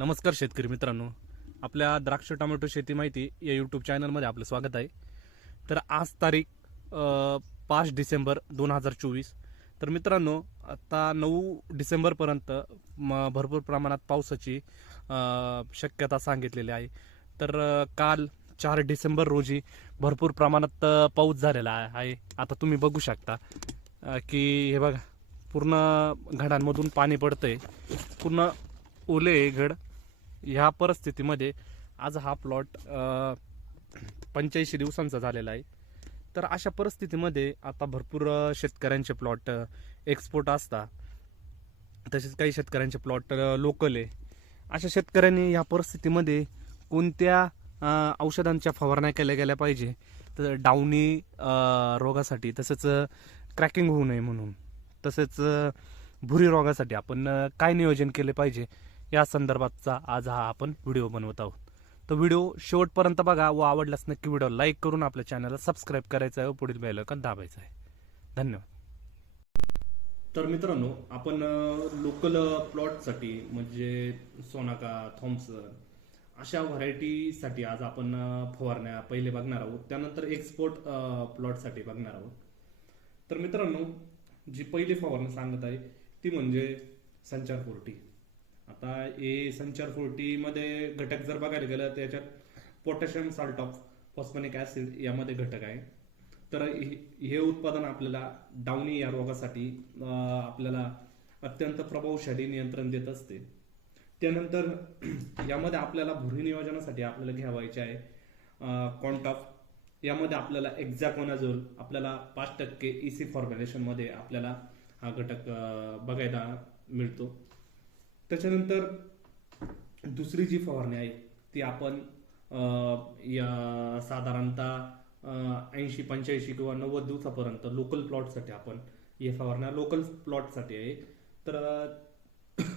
नमस्कार शेतकरी मित्रांनो. आपल्या द्राक्ष टोमॅटो शेती माहिती या यूट्यूब चॅनलमध्ये आपलं स्वागत आहे. तर आज तारीख पाच डिसेंबर दोन हजार चोवीस. तर मित्रांनो आता नऊ डिसेंबरपर्यंत म भरपूर प्रमाणात पावसाची शक्यता सांगितलेली आहे. तर काल चार डिसेंबर रोजी भरपूर प्रमाणात पाऊस झालेला आहे. आता तुम्ही बघू शकता की हे बघा पूर्ण घडांमधून पाणी पडतंय. पूर्ण ओले आहे घड ह्या परिस्थितीमध्ये आज हा प्लॉट पंच्याऐंशी दिवसांचा झालेला आहे. तर अशा परिस्थितीमध्ये आता भरपूर शेतकऱ्यांचे प्लॉट एक्सपोर्ट असता तसेच काही शेतकऱ्यांचे प्लॉट लोकल आहे. अशा शेतकऱ्यांनी या परिस्थितीमध्ये कोणत्या औषधांच्या फवारण्या केल्या गेल्या पाहिजे? तर डावणी रोगासाठी तसंच क्रॅकिंग होऊ नये म्हणून. तसेच भुरी रोगासाठी आपण काय नियोजन केले पाहिजे? या संदर्भातचा आज हा आपण व्हिडिओ बनवत आहोत. तर व्हिडिओ शेवटपर्यंत बघा व आवडल्यास नक्की व्हिडिओ लाईक करून आपल्या चॅनलला सबस्क्राईब करायचं आहे व पुढील बेलकन दाबायचं आहे. धन्यवाद. तर मित्रांनो आपण लोकल प्लॉटसाठी म्हणजे सोनाका थॉम्सन अशा व्हरायटीसाठी आज आपण फवारण्या पहिले बघणार आहोत. त्यानंतर एक्सपोर्ट प्लॉटसाठी बघणार आहोत. तर मित्रांनो जी पहिली फवारणी सांगत आहे ती म्हणजे संचार फोर्टी आता ए संचार फोर्टी मध्ये घटक जर बघायला गेलं तर याच्यात potassium salt of phosphonic acid यामध्ये घटक आहे. तर हे- हे उत्पादन आपल्याला डावणी या रोगासाठी आपल्याला अत्यंत प्रभावशाली नियंत्रण देत असते. त्यानंतर यामध्ये आपल्याला भुरी नियोजनासाठी आपल्याला घ्यावायचे आहे कॉन्टॉफ यामध्ये आपल्याला एक्झॅकोनाझोल आपल्याला पाच टक्के इसी सी मध्ये आपल्याला हा घटक बघायला मिळतो. त्याच्यानंतर दुसरी जी फवारणी आहे ती आपण या साधारणतः ऐंशी पंच्याऐंशी किंवा नव्वद दिवसापर्यंत लोकल प्लॉटसाठी आपण हे फवारण्या लोकल प्लॉटसाठी आहे. तर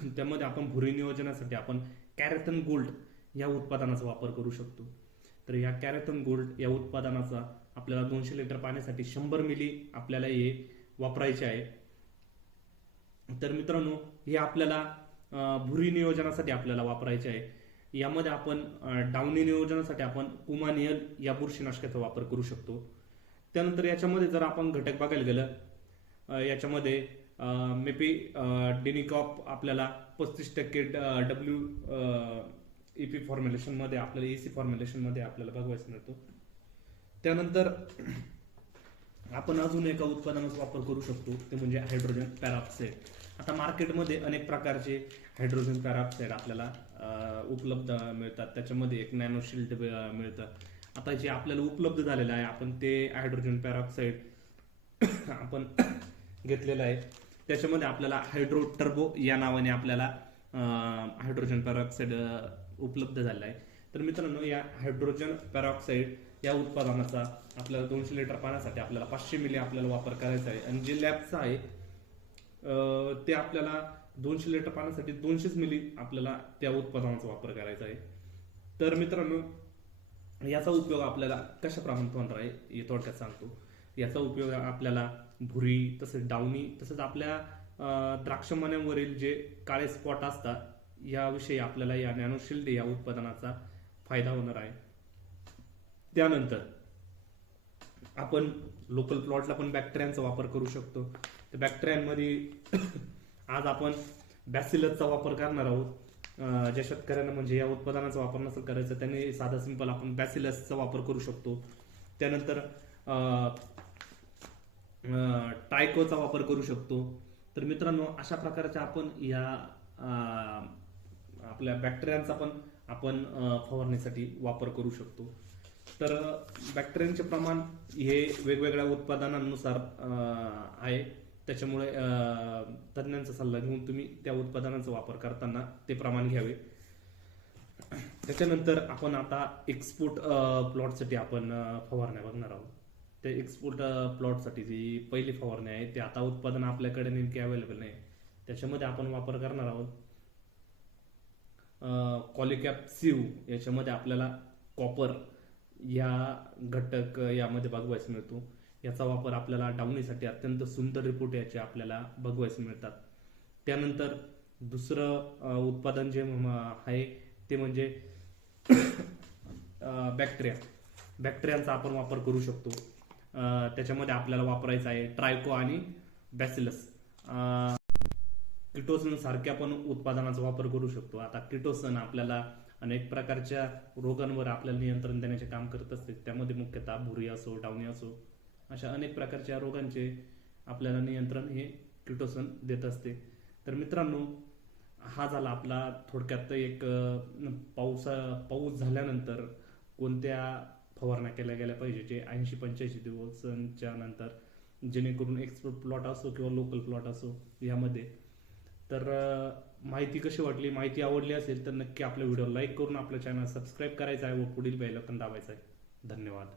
त्यामध्ये आपण भुरी नियोजनासाठी आपण कॅरेथन गोल्ड या उत्पादनाचा वापर करू शकतो. तर या कॅरेथन गोल्ड या उत्पादनाचा आपल्याला दोनशे लिटर पाण्यासाठी शंभर मिली आपल्याला हे वापरायचे आहे. तर मित्रांनो हे आपल्याला भुरी नियोजनासाठी आपल्याला वापरायचे आहे. यामध्ये आपण अं, डावणी नियोजनासाठी आपण उमानियल या बुरशीनाशकाचा वापर करू शकतो. त्यानंतर याच्यामध्ये जर आपण घटक बघायला गेलं याच्यामध्ये मेपी डेनिकॉप डिनिकॉप आपल्याला पस्तीस टक्के डब्ल्यू ईपी पी मध्ये आपल्याला एसी सी मध्ये आपल्याला बघवायचा मिळतो त्यानंतर आपण अजून एका उत्पादनाचा वापर करू शकतो ते म्हणजे हायड्रोजन पॅरॉक्साईड आता मार्केटमध्ये अनेक प्रकारचे हायड्रोजन पॅरॉक्साईड आपल्याला उपलब्ध मिळतात. त्याच्यामध्ये एक नॅनोशिल्ड मिळतं. आता जे आपल्याला उपलब्ध झालेलं आहे आपण ते हायड्रोजन पॅरॉक्साईड आपण घेतलेलं आहे. त्याच्यामध्ये आपल्याला हायड्रो टर्बो या नावाने आपल्याला हायड्रोजन पॅरॉक्साईड उपलब्ध झालेला आहे. तर मित्रांनो या हायड्रोजन पॅरॉक्साईड या उत्पादनाचा आपल्याला दोनशे लिटर पाण्यासाठी आपल्याला पाचशे मिली आपल्याला वापर करायचा आहे. आणि जे लॅबचा आहे ते आपल्याला दोनशे लिटर पाण्यासाठी दोनशेच मिली आपल्याला त्या उत्पादनाचा वापर करायचा आहे. तर मित्रांनो याचा उपयोग आपल्याला कशा प्रमाणात होणार आहे हे थोडक्यात सांगतो. याचा उपयोग आपल्याला भुरी तसेच डावणी तसेच आपल्या द्राक्षमन्यांवरील जे काळे स्पॉट असतात याविषयी आपल्याला या नॅनोशिल्ड या उत्पादनाचा फायदा होणार आहे. त्यानंतर आपण लोकल प्लॉटला पण बॅक्टेरियांचा वापर करू शकतो. त्या बॅक्टेरियांमध्ये आज आपण बॅसिलसचा वापर करणार आहोत. ज्या शेतकऱ्यांना म्हणजे या उत्पादनाचा वापर नसेल करायचा त्यांनी साधा सिंपल आपण बॅसिलसचा वापर करू शकतो. त्यानंतर टायकोचा वापर करू शकतो. तर मित्रांनो अशा प्रकारच्या आपण या आपल्या बॅक्टेरियांचा पण आपण फवारणीसाठी वापर करू शकतो. तर बॅक्टेरियांचे प्रमाण हे वेगवेगळ्या उत्पादनांनुसार आहे. त्याच्यामुळे तज्ज्ञांचा सल्ला घेऊन तुम्ही त्या उत्पादनांचा वापर करताना ते प्रमाण घ्यावे. त्याच्यानंतर आपण आता एक्सपोर्ट प्लॉटसाठी आपण फवारण्या बघणार आहोत. ते एक्सपोर्ट प्लॉटसाठी जी पहिली फवारणी आहे ते आता उत्पादन आपल्याकडे नेमके अवेलेबल नाही. त्याच्यामध्ये आपण वापर करणार आहोत कॉलिकॅप सिव. याच्यामध्ये आपल्याला कॉपर या घटक यामध्ये बघवायला मिळतो. याचा वापर आपल्याला डावणीसाठी अत्यंत सुंदर रिपोर्ट याचे आपल्याला बघवायला मिळतात. त्यानंतर दुसरं उत्पादन जे आहे ते म्हणजे बॅक्टेरिया. बॅक्टेरियांचा आपण वापर करू शकतो. त्याच्यामध्ये आपल्याला वापरायचं आहे ट्रायको आणि बॅसिलस. किटोसन सारख्या पण उत्पादनाचा वापर करू शकतो. आता किटोसन आपल्याला अनेक प्रकारच्या रोगांवर आपल्याला नियंत्रण देण्याचे काम करत असते. त्यामध्ये मुख्यतः भुरी असो डावणी असो अशा अनेक प्रकारच्या रोगांचे आपल्याला नियंत्रण हे क्युटोसन देत असते. तर मित्रांनो हा झाला आपला थोडक्यात एक पावसा पाऊस झाल्यानंतर कोणत्या फवारण्या केल्या गेल्या पाहिजे? जे ऐंशी पंच्याऐंशी दिवसांच्या नंतर जेणेकरून एक्सपोर्ट प्लॉट असो किंवा लोकल प्लॉट असो यामध्ये तर माहिती कशी वाटली माहिती आवडली असेल तर नक्की आपल्या व्हिडिओ लाईक करून आपल्या चॅनल सबस्क्राईब करायचा आहे व पुढील बेलकन आयकॉन दाबायचं आहे. धन्यवाद.